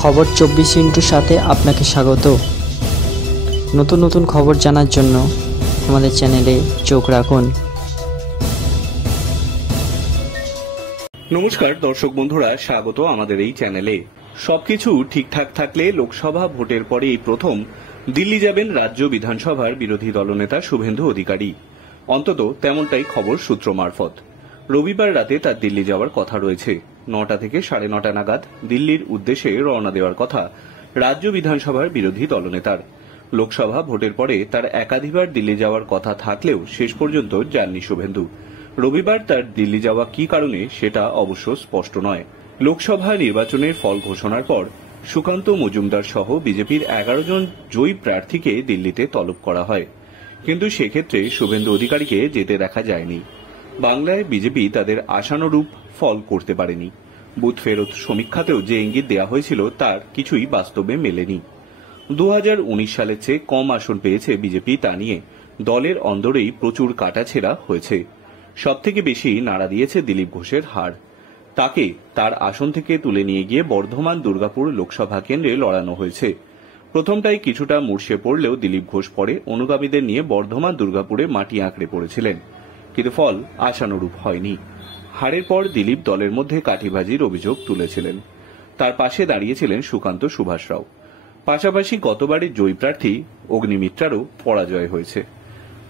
খবর 24x সাথে আপনাকে স্বাগত। নতুন নতুন খবর জানার জন্য আমাদের চ্যানেলে চোখ রাখুন। নমস্কার দর্শক বন্ধুরা, স্বাগত আমাদের এই চ্যানেলে। সবকিছু ঠিকঠাক থাকলে লোকসভা ভোটের পরে এই প্রথম দিল্লি যাবেন রাজ্য বিধানসভার বিরোধী দলনেতা শুভেন্দু অধিকারী। অন্তত তেমনটাই খবর সূত্র মারফত। রবিবার রাতে তার দিল্লি যাওয়ার কথা রয়েছে। 9টা থেকে 9:30 নাগাদ দিল্লির উদ্দেশ্যে রওনা দেওয়ার কথা রাজ্য বিধানসভার বিরোধী দলনেতার। লোকসভা ভোটের পরে তার একাধিকবার দিল্লি যাওয়ার কথা থাকলেও শেষ পর্যন্ত যাননি শুভেন্দু। রবিবার তার দিল্লি যাওয়া কি কারণে সেটা অবশ্য স্পষ্ট নয়। লোকসভা নির্বাচনের ফল ঘোষণার পর সুকান্ত মজুমদার সহ বিজেপির 11 জন জয়ী প্রার্থীকে দিল্লিতে তলব করা হয়, কিন্তু সেক্ষেত্রে শুভেন্দু অধিকারীকে যেতে দেখা যায়নি। বাংলায় বিজেপি তাদের আশানুরূপ ফল করতে পারেনি। বুথ ফেরত সমীক্ষাতেও যে ইঙ্গিত দেওয়া হয়েছিল তার কিছুই বাস্তবে মেলেনি। 2019 সালের চেয়ে কম আসন পেয়েছে বিজেপি, তা নিয়ে দলের অন্দরেই প্রচুর কাটাছেঁড়া হয়েছে। সবথেকে বেশি নাড়া দিয়েছে দিলীপ ঘোষের হার। তাকে তার আসন থেকে তুলে নিয়ে গিয়ে বর্ধমান দুর্গাপুর লোকসভা কেন্দ্রে লড়ানো হয়েছে। প্রথমটাই কিছুটা মূর্ছে পড়লেও দিলীপ ঘোষ পরে অনুগামীদের নিয়ে বর্ধমান দুর্গাপুরে মাটি আঁকড়ে পড়েছিলেন, কিন্তু ফল আশানুরূপ হয়নি। হারের পর দিলীপ দলের মধ্যে কাঠিবাজির অভিযোগ তুলেছিলেন। তার পাশে দাঁড়িয়েছিলেন সুকান্ত সুভাষ রাও। পাশাপাশি গতবারের জয়ী প্রার্থী অগ্নিমিত্রারও পরাজয় হয়েছে।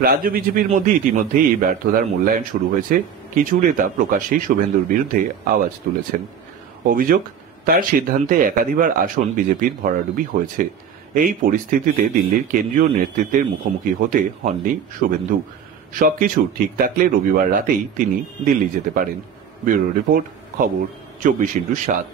রাজ্য বিজেপির মধ্যে ইতিমধ্যেই এই ব্যর্থতার মূল্যায়ন শুরু হয়েছে। কিছু নেতা প্রকাশ্যেই শুভেন্দুর বিরুদ্ধে আওয়াজ তুলেছেন। অভিযোগ, তার সিদ্ধান্তে একাধিকবার আসন বিজেপির ভরাডুবি হয়েছে। এই পরিস্থিতিতে দিল্লির কেন্দ্রীয় নেতৃত্বের মুখোমুখি হতে হননি শুভেন্দু। সবকিছু ঠিক থাকলে রবিবার রাতেই তিনি দিল্লি যেতে পারেন। ব্যুরো রিপোর্ট, খবর 24x7।